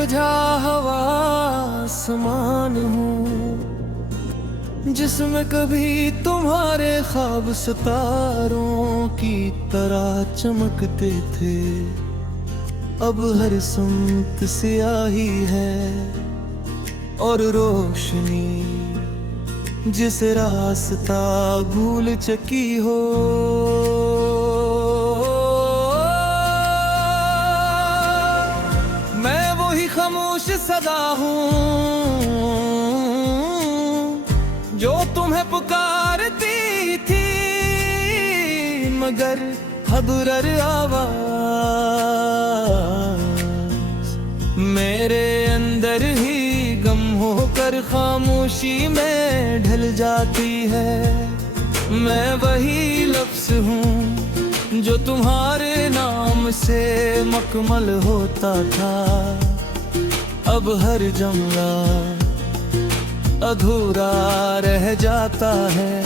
बेवजह हवा आसमान हूँ, जिसमें कभी तुम्हारे ख्वाब सितारों की तरह चमकते थे। अब हर समत सियाही है और रोशनी, जिस रास्ता भूल चुकी हो। मैं वही खामोश सदा हूँ जो तुम्हें पुकारती थी, मगर हबरर आवाज मेरे अंदर ही गम होकर खामोशी में ढल जाती है। मैं वही लफ्ज़ हूँ जो तुम्हारे नाम से मकमल होता था। अब हर जुमला अधूरा रह जाता है,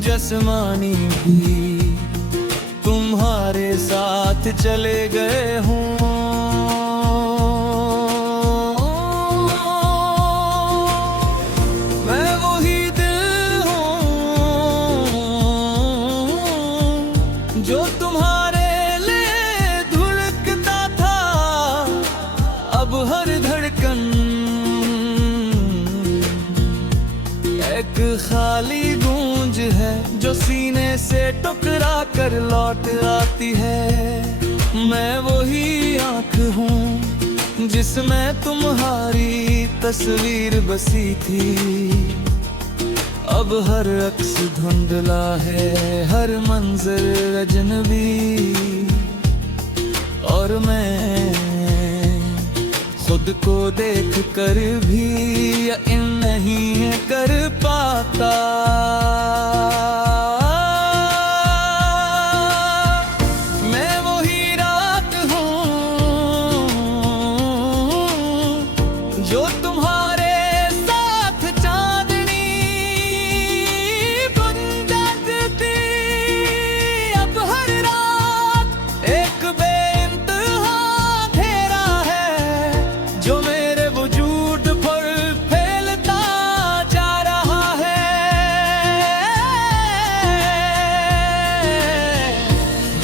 जस्मानी भी तुम्हारे साथ चले गए हों। मैं वही दिल हूँ जो तुम्हारे लिए धड़कता था। अब हर धड़कन एक खाली गूंज है जो सीने से टकरा कर लौट आती है। मैं वही आँख हूँ जिसमें तुम्हारी तस्वीर बसी थी। अब हर अक्स धुंधला है, हर मंजर अजनबी, और मैं खुद को देख कर भी यकीन नहीं कर पाता। मैं वही रात हूँ जो तुम्हारे साथ चांदनी बन जाती। अब हर रात एक बेइंतहा अंधेरा है जो मेरे वजूद पर फैलता जा रहा है।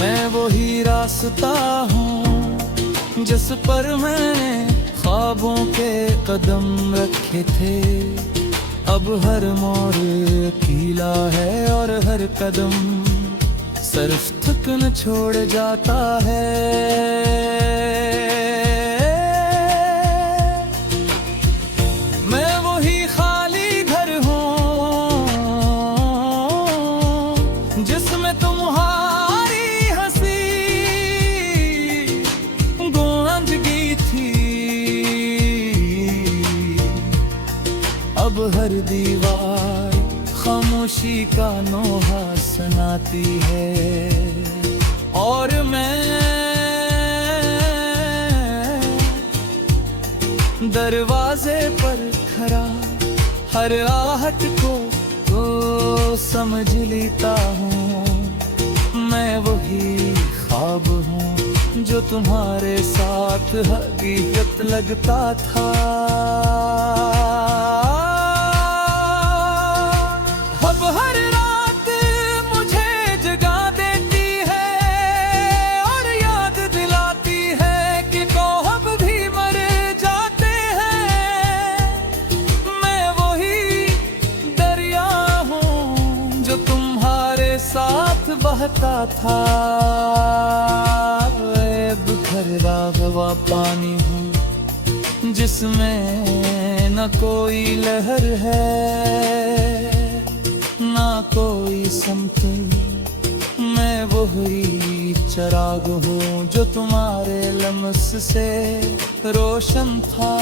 मैं वही रास्ता हूँ जिस पर मैंने ख्वाबों के कदम रखे थे। अब हर मोड़ कीला है और हर कदम सिर्फ थकन छोड़ जाता है। मैं वही खाली घर हूँ जिसमें तुम्हारी हंसी गूंज गई थी। अब हर दीवार खामोशी का नोहा सुनाती है, और मैं दरवाजे पर खड़ा हर आहट को तो समझ लेता हूँ। मैं वही ख्वाब हूँ जो तुम्हारे साथ हकीकत लगता था। अब हर रात मुझे जगा देती है और याद दिलाती है कि कौहब भी मर जाते हैं। मैं वही दरिया हूँ जो तुम्हारे साथ बहता था। बिखरा हुआ पानी हूँ जिसमें न कोई लहर है ना कोई समतल। मैं वही चिराग हूँ जो तुम्हारे लम्स से रोशन था।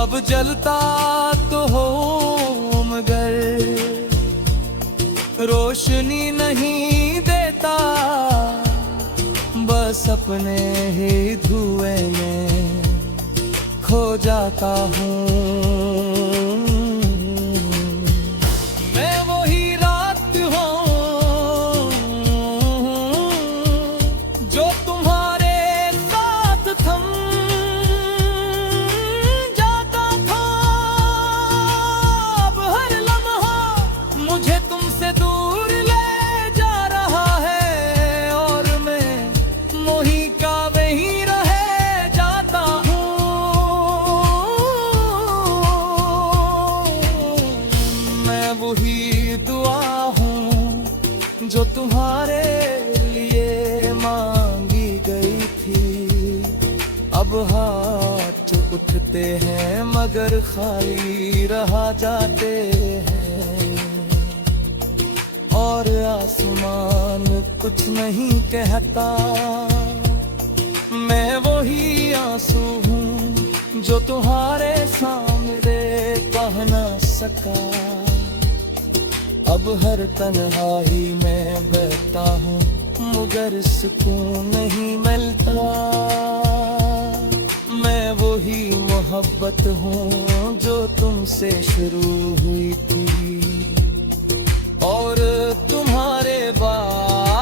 अब जलता तो हो मगर रोशनी नहीं देता, बस अपने ही धुएं में खो जाता हूँ। मैं वही रात हूँ जो तुम्हारे साथ थम जो तुम्हारे लिए मांगी गई थी। अब हाथ उठते हैं मगर खाली रहा जाते हैं, और आसमान कुछ नहीं कहता। मैं वही आंसू हूँ जो तुम्हारे सामने कह न सका। अब हर तन्हाई में बहता हूँ मगर सुकून नहीं मिलता। मैं वही मोहब्बत हूँ जो तुमसे शुरू हुई थी, और तुम्हारे बाद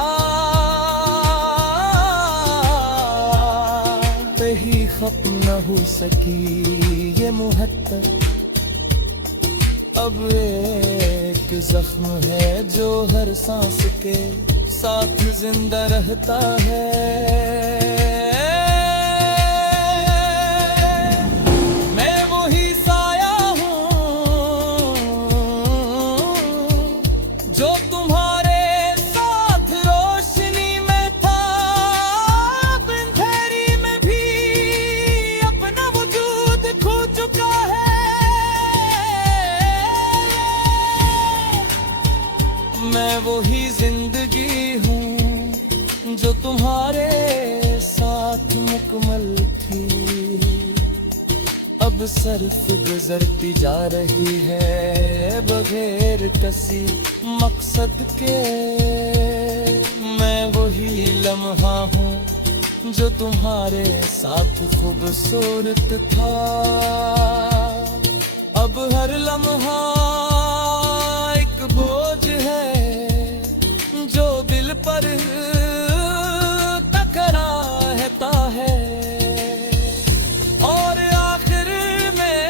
ही खत्म न हो सकी ये मुहब्बत। अब एक जख्म है जो हर सांस के साथ जिंदा रहता है। मैं वही साया हूँ जो तुम्हारे साथ रोशनी में था। अंधेरी में भी अपना वजूद खो चुका है। मैं वही जिंदगी हूँ जो तुम्हारे साथ मुकम्मल थी। अब सिर्फ गुजरती जा रही है बगैर किसी मकसद के। मैं वही लम्हा हूँ जो तुम्हारे साथ खूबसूरत था। अब हर लम्हा एक बोझ है जो दिल पर टकरा रहता है, और आखिर में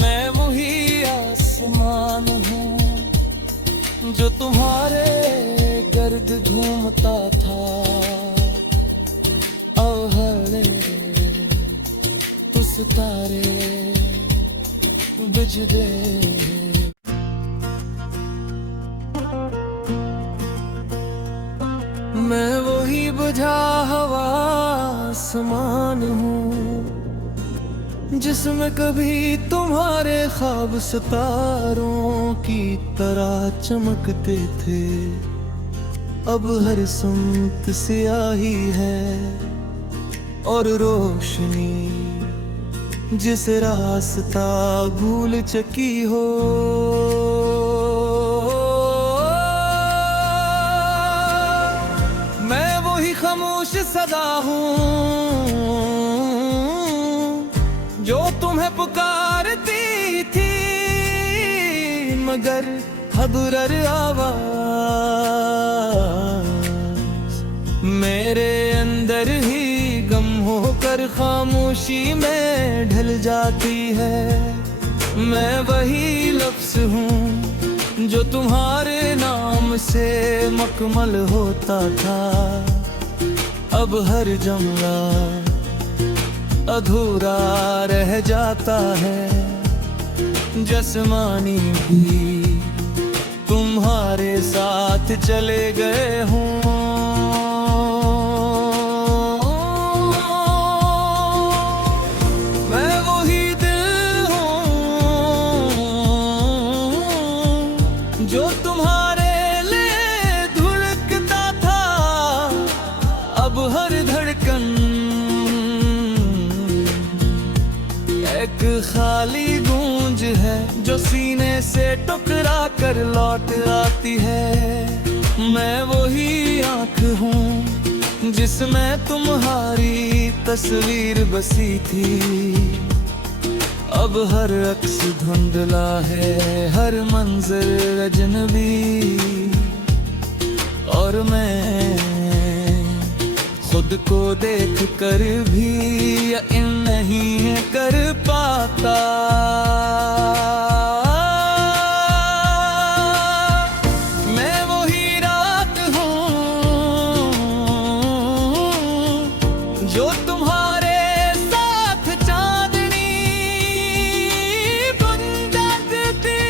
मैं वही आसमान हूँ जो तुम्हारे गर्द घूमता था। अवहले उस तारे बुझ गए। मैं वही बुझा हुआ आसमान हूँ जिसमें कभी तुम्हारे ख्वाब सितारों की तरह चमकते थे। अब हर सुमत स्याही है और रोशनी जिस रास्ता भूल चुकी हो। मैं वही खामोश सदा हूँ जो तुम्हें पुकारती थी, मगर हबुरर आवाज मेरे अंदर ही गम होकर खामोशी में ढल जाती है। मैं वही लफ्ज़ हूँ जो तुम्हारे नाम से मुकम्मल होता था। अब हर जुमला अधूरा रह जाता है। जस्मानी भी तुम्हारे साथ चले गए हों। मैं वही दिल हूँ जो तुम्हारे लिए धड़कता था। अब हर धड़कन एक खाली गूंज है जो सीने से टकरा कर लौट आती है। मैं वही आँख हूँ जिसमें तुम्हारी तस्वीर बसी थी। अब हर अक्स धुंधला है, हर मंजर अजनबी, और मैं खुद को देख कर भी यकीन नहीं कर पाता। मैं वही रात हूँ जो तुम्हारे साथ चांदनी बन जाती थी।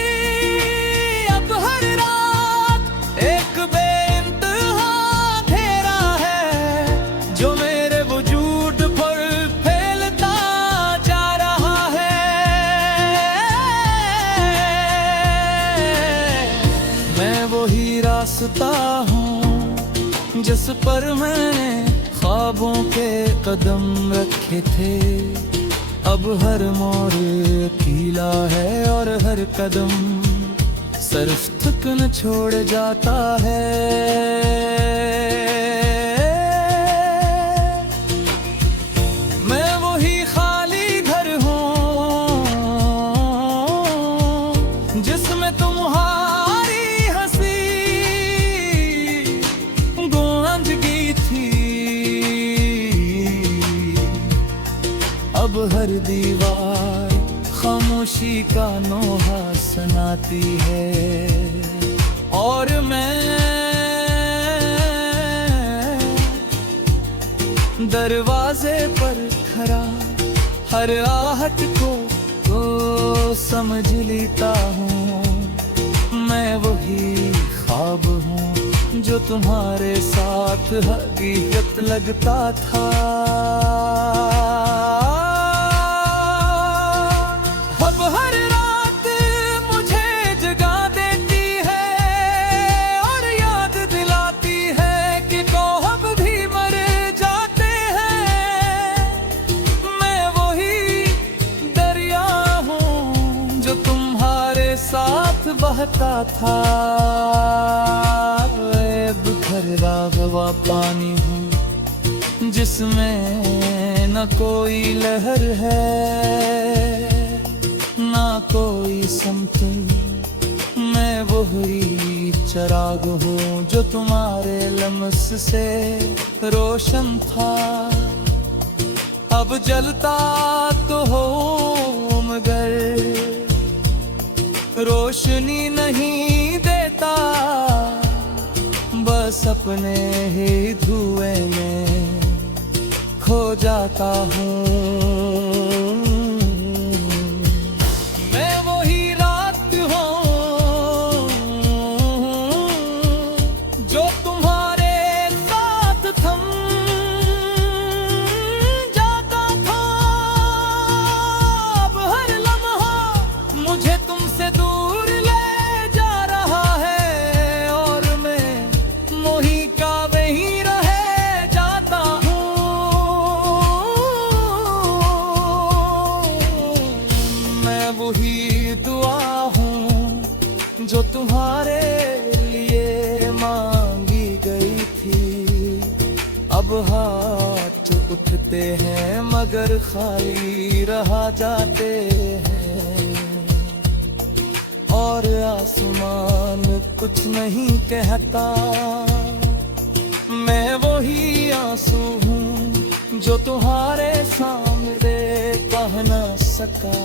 रास्ता हूँ जिस पर मैंने ख्वाबों के कदम रखे थे। अब हर मोड़ कीला है और हर कदम सिर्फ थकन छोड़ जाता है। मैं वही खाली घर हूँ जिसमें तुम्हारी हंसी गूंज गई थी। अब हर दीवार खामोशी का नोहा सुनाती है और मैं दरवाजे पर खड़ा हर आहट को समझ लेता हूँ। मैं वही ख्वाब हूँ जो तुम्हारे साथ हकीकत लगता था। अब हर रात मुझे जगा देती है और याद दिलाती है कि कौहब भी मर जाते हैं। मैं वही दरिया हूँ जो तुम्हारे साथ बहता था। बिखरा हुआ पानी हूँ जिसमें न कोई लहर है ना कोई समतल। मैं वही चिराग हूँ जो तुम्हारे लम्स से रोशन था। अब जलता तो हो मगर रोशनी नहीं देता। बस अपने ही धुएं में खो जाता हूँ। वही दुआ हूँ जो तुम्हारे लिए मांगी गई थी। अब हाथ उठते हैं मगर खाली रहा जाते हैं और आसमान कुछ नहीं कहता। मैं वही आंसू हूँ जो तुम्हारे सामने कह न सका।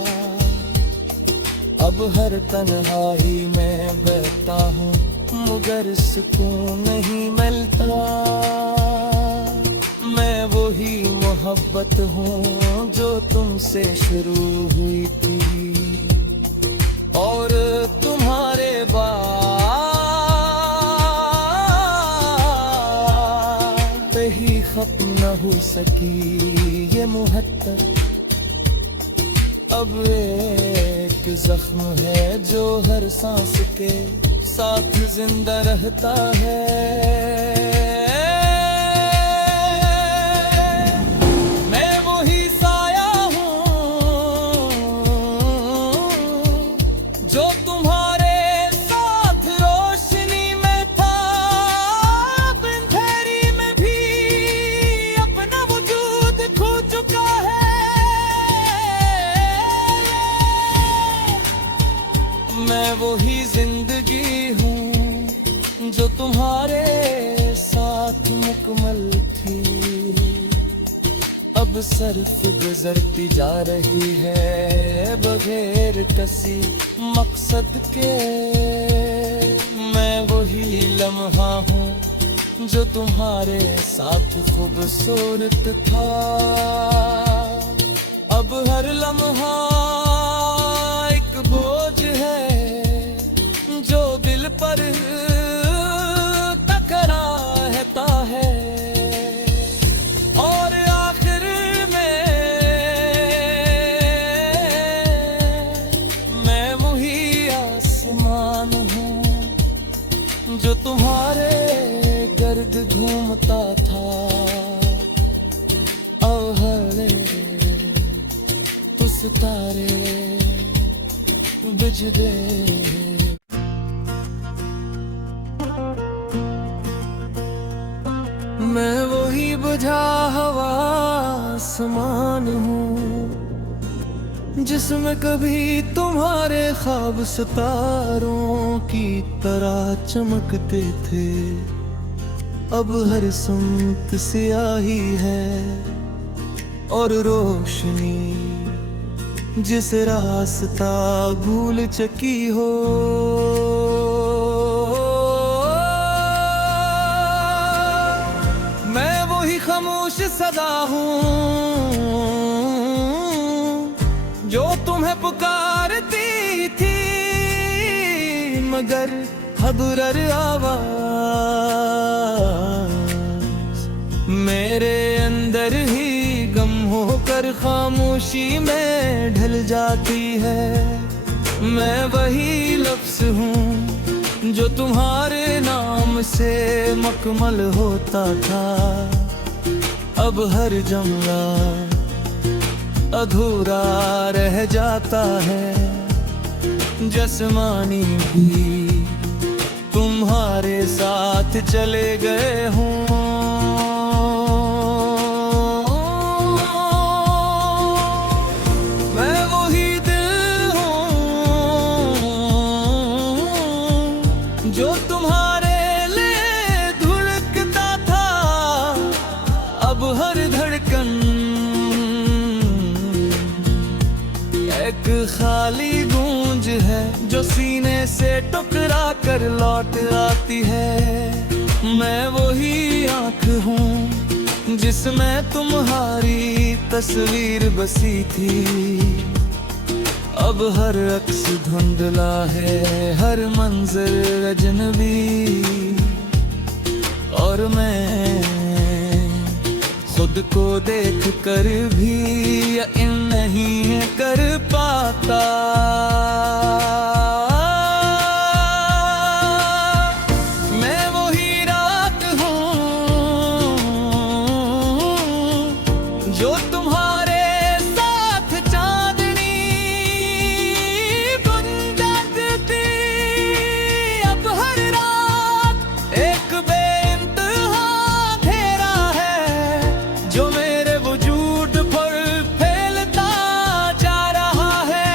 अब हर तन्हाई में बहता हूँ मगर सुकून नहीं मिलता। मैं वही मोहब्बत हूँ जो तुमसे शुरू हुई थी और तुम्हारे बाद ही खत्म न हो सकी ये मुहब्बत। अब एक जख्म है जो हर सांस के साथ जिंदा रहता है। मैं वही साया हूँ जो तुम्हारे साथ रोशनी में था। अंधेरी में भी अपना वजूद खो चुका है। मैं वही जिंदगी हूँ जो तुम्हारे साथ मुकम्मल थी। अब सिर्फ गुजरती जा रही है बगैर किसी मकसद के। मैं वही लम्हा हूँ जो तुम्हारे साथ खूबसूरत था। अब हर लम्हा एक बोझ है जो दिल पर टकरा रहता है और आखिर में मैं वही आसमान हूँ जो तुम्हारे गर्द घूमता था अवहले तो सितारे बुझ गए। मैं वही बुझा हुआ आसमान हूँ जिसमें कभी तुम्हारे ख्वाब सितारों की तरह चमकते थे। अब हर सुमत सियाही है और रोशनी जिस रास्ता भूल चुकी हो। मैं वही खामोश सदा हूँ जो तुम्हें पुकारती थी, मगर हबुरर आवाज मेरे अंदर ही गम होकर खामोशी में ढल जाती है। मैं वही लफ्ज़ हूँ जो तुम्हारे नाम से मकमल होता था। अब हर जुमला अधूरा रह जाता है। जस्मानी भी तुम्हारे साथ चले गए हों। मैं वही दिल हूँ जो तुम्हारे लिए धड़कता था। अब हर धड़कन एक खाली गूंज है जो सीने से टकरा कर लौट आती है। मैं वही आँख हूँ जिसमें तुम्हारी तस्वीर बसी थी। अब हर अक्स धुंधला है, हर मंजर अजनबी, और मैं खुद को देख कर भी यकीन नहीं कर पाता। मैं वही रात हूँ जो तुम्हारे साथ चांदनी बन जाती। अब हर रात एक बेइंतहा अंधेरा है जो मेरे वजूद पर फैलता जा रहा है।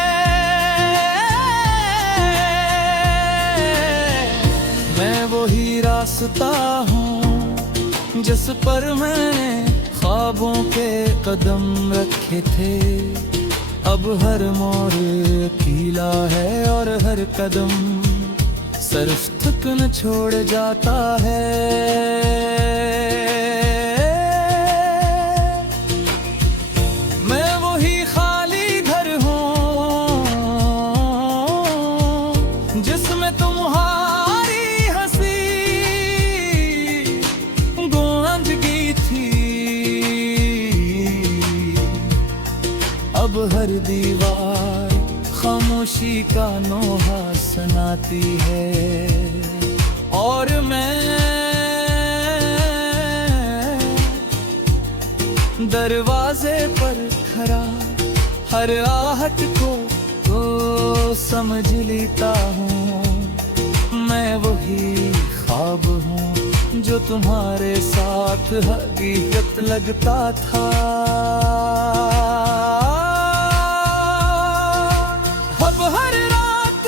मैं वही रास्ता हूँ जिस पर मैंने ख्वाबों के कदम रखे थे। अब हर मोड़ कीला है और हर कदम सिर्फ थकन छोड़ जाता है। मैं वही खाली घर हूँ जिसमें तुम्हारी हंसी गूंज गई थी। अब हर दीवार खामोशी का नोहा सुनाती है, और मैं दरवाजे पर खड़ा हर आहट को तो समझ लेता हूँ। मैं वही ख्वाब हूँ जो तुम्हारे साथ हकीकत लगता था। अब हर रात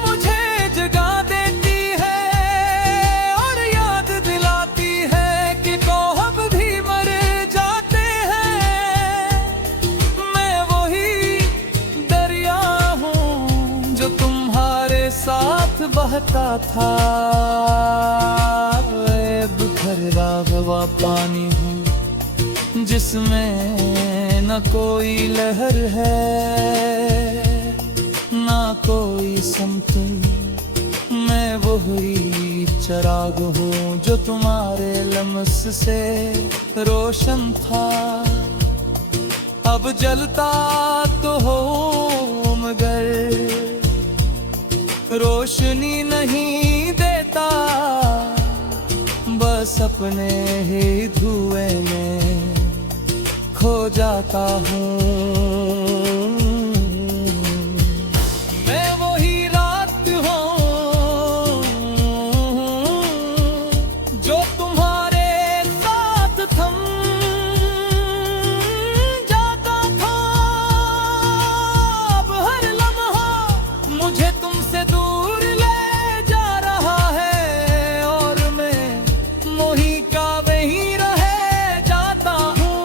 मुझे जगा देती है और याद दिलाती है कि कौहब भी मर जाते हैं। मैं वही दरिया हूँ जो तुम्हारे साथ बहता था। बिखरा हुआ पानी हूँ जिसमें न कोई लहर है ना कोई समतल। मैं वही चराग हूँ जो तुम्हारे लम्स से रोशन था। अब जलता तो हो मगर रोशनी नहीं देता। जीता, बस अपने ही धुएं में खो जाता हूँ। मैं वही रात हूँ जो तुम्हारे साथ थम जाता था। अब हर लम्हा मुझे तुमसे दूर ले जा रहा है और मैं वही का वही रह जाता हूँ।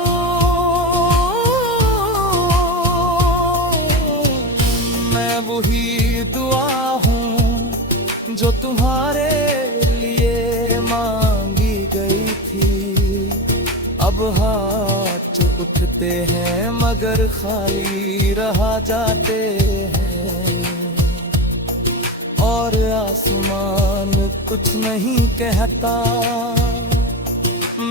मैं वही दुआ हूँ जो तुम्हारे लिए मांगी गई थी। अब हाथ उठते हैं मगर खाली रहा जाते हैं, और आसमान कुछ नहीं कहता।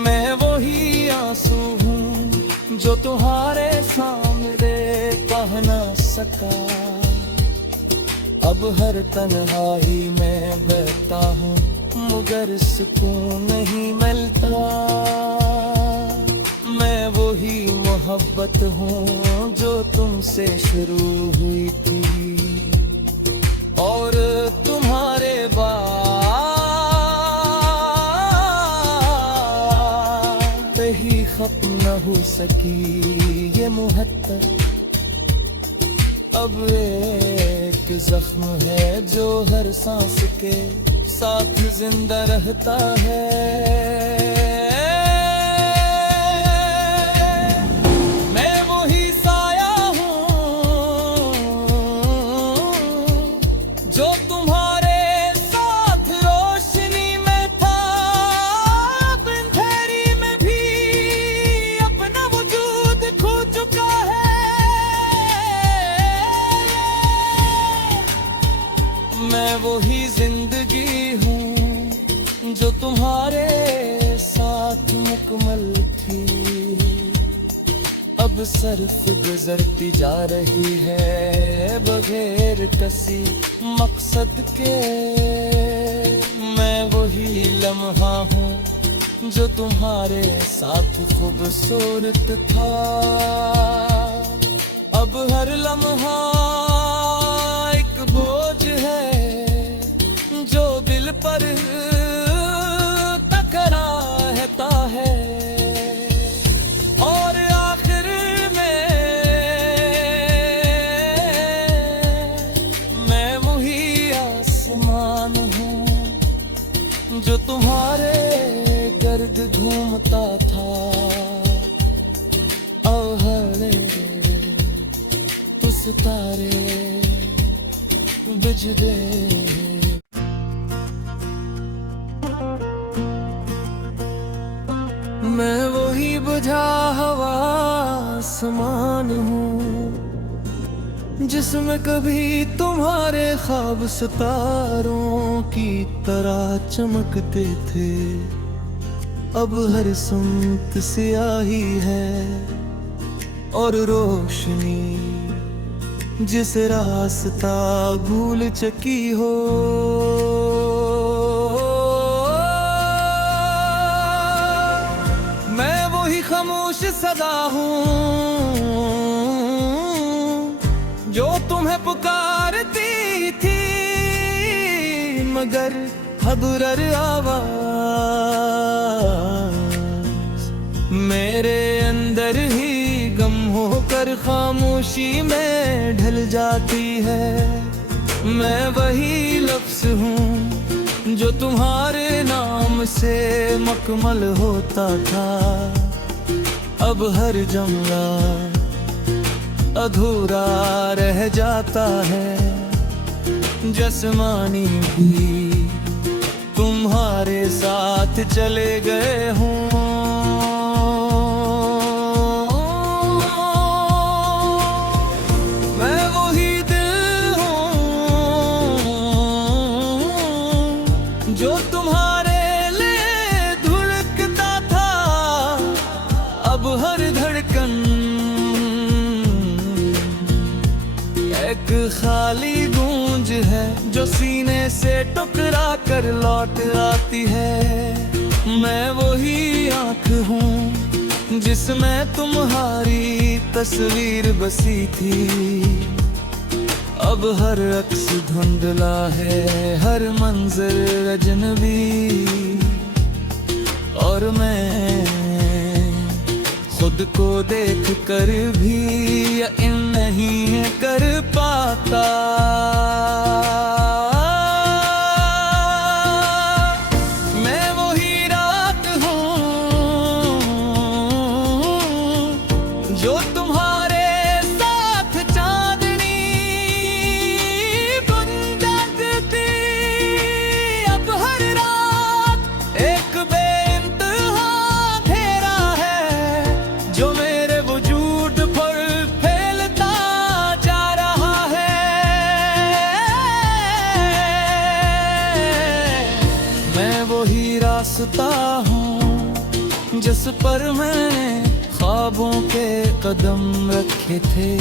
मैं वही आंसू हूँ जो तुम्हारे सामने कह न सका। अब हर तन्हाई में बहता हूँ मगर सुकून नहीं मिलता। मैं वही मोहब्बत हूँ जो तुमसे शुरू हुई थी और तुम्हारे बाद ही खत्म न हो सकी ये मुहब्बत। अब एक जख्म है जो हर सांस के साथ जिंदा रहता है। मैं वही साया हूँ जो तुम्हारे साथ रोशनी में था। अंधेरी में भी अपना वजूद खो चुका है। मैं वही जिंदगी हूँ जो तुम्हारे साथ मुकम्मल थी। अब सिर्फ गुजरती जा रही है बगैर किसी मकसद के। मैं वही लम्हा हूँ जो तुम्हारे साथ खूबसूरत था। अब हर लम्हा एक बोझ है जो दिल पर टकरा रहता है, और आखिर में मैं वही आसमान हूँ जो तुम्हारे गर्द घूमता था। अवहरे उस तारे बुझ गए। मैं वही बुझा हुआ आसमान हूँ जिसमें कभी तुम्हारे ख्वाब सितारों की तरह चमकते थे। अब हर सुमत स्याही है और रोशनी जिस रास्ता भूल चुकी हो। मैं वही खामोश सदा हूँ जो तुम्हें पुकारती थी, मगर हबुरर आवाज मेरे अंदर ही गम होकर खामोशी में ढल जाती है। मैं वही लफ्ज़ हूँ जो तुम्हारे नाम से मुकम्मल होता था। अब हर जुमला अधूरा रह जाता है। जस्मानी भी तुम्हारे साथ चले गए हों। मैं वही दिल हूँ जो तुम्हारे लिए धड़कता था। अब हर धड़कन एक खाली गूंज है जो सीने से टकरा कर लौट आती है। मैं वही आँख हूँ जिसमें तुम्हारी तस्वीर बसी थी। अब हर अक्स धुंधला है, हर मंजर अजनबी, और मैं खुद को देख कर भी यकीन नहीं कर पाता। मैं वही रात हूँ जो तुम्हारे साथ चांदनी बन जाती। अब हर रात एक बेइंतहा घेरा है जो मेरे वजूद पर फैलता जा रहा है। मैं वही रास्ता हूँ जिस पर मैंने ख्वाबों के कदम रखे थे।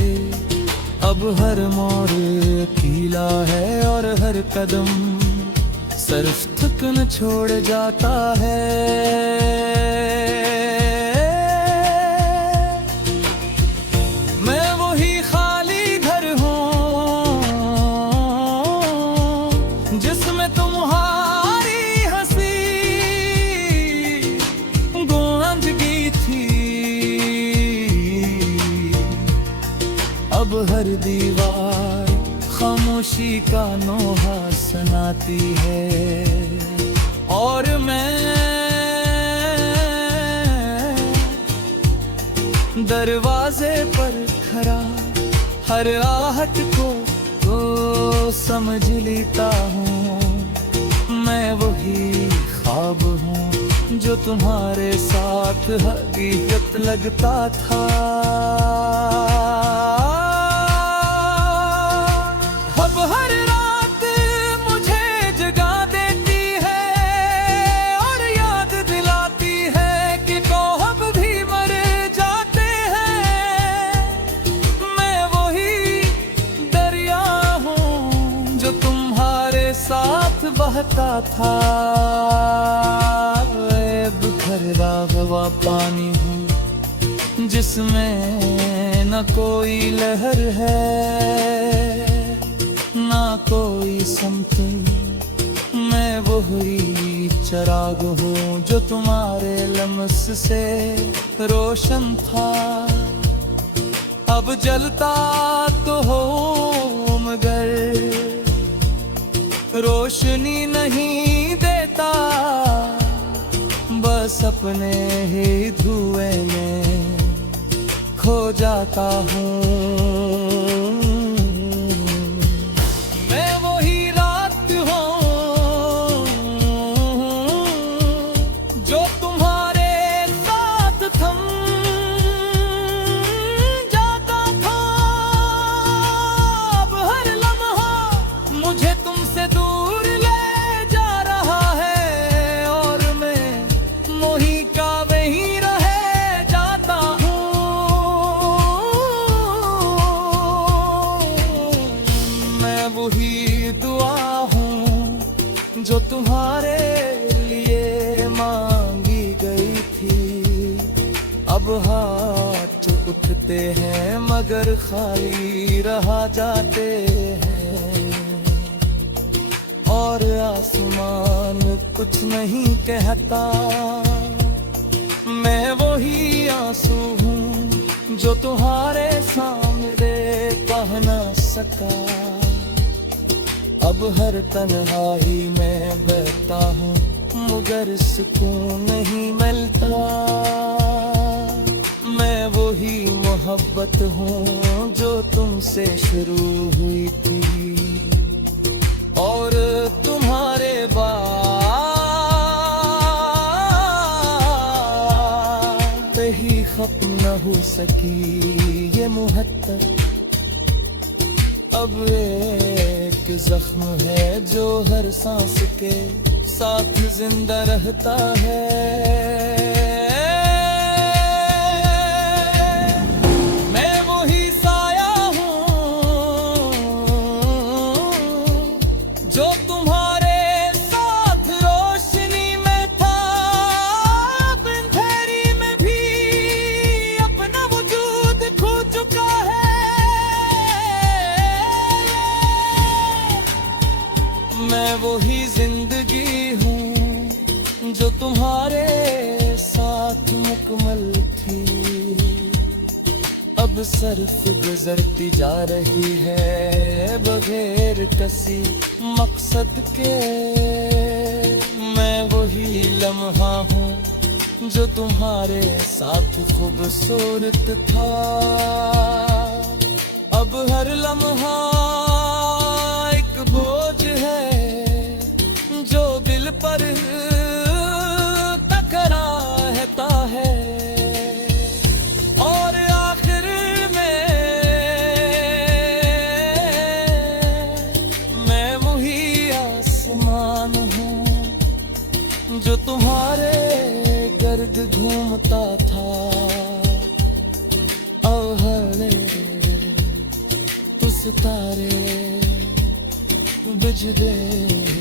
अब हर मोड़ कीला है और हर कदम सिर्फ थक न छोड़ जाता है। मैं वही खाली घर हूँ जिसमें तुम्हारी हंसी गूंजगी थी। अब हर दीवार खामोशी का नोहा सुनाती है, और मैं दरवाजे पर खड़ा हर आहट को तो समझ लेता हूँ। मैं वही ख्वाब हूँ जो तुम्हारे साथ हकीकत लगता था। अब हर रात मुझे जगा देती है और याद दिलाती है कि कौहब भी मर जाते हैं। मैं वही दरिया हूँ जो तुम्हारे साथ बहता था। बिखरा हुआ पानी हूँ जिसमें न कोई लहर है ना कोई समथिंग। मैं वही चिराग हूँ जो तुम्हारे लम्स से रोशन था। अब जलता तो हो मगर रोशनी नहीं देता, बस अपने ही धुएं में खो जाता हूँ। मैं वही रात हूँ जो तुम्हारे साथ थम जाता था। अब हर लम्हा मुझे तुमसे दूर ले जा रहा है, और मैं वही का वही रह जाता हूँ। मैं वही दुआ हूँ जो तुम्हारे लिए मांगी गई थी। अब हाथ उठते हैं मगर खाली रहा जाते हैं, और आसमान कुछ नहीं कहता। मैं वही आंसू हूँ जो तुम्हारे सामने कह न सका। अब हर तन्हाई में बहता हूँ मगर सुकून नहीं मिलता। मैं वही मोहब्बत हूँ जो तुमसे शुरू हुई थी और तुम्हारे बाद ही खत्म न हो सकी ये मुहत्तर। अब एक जख्म है जो हर सांस के साथ जिंदा रहता है। मैं वही साया हूँ जो तुम्हारा ही जिंदगी हूँ जो तुम्हारे साथ मुकम्मल थी। अब सिर्फ गुजरती जा रही है बगैर किसी मकसद के। मैं वही लम्हा हूँ जो तुम्हारे साथ खूबसूरत था। अब हर लम्हा एक बोझ है जो दिल पर टकराता है। और आखिर में मैं वही आसमान हूँ जो तुम्हारे गर्द घूमता था। अवहरे सितारे बुझ गए।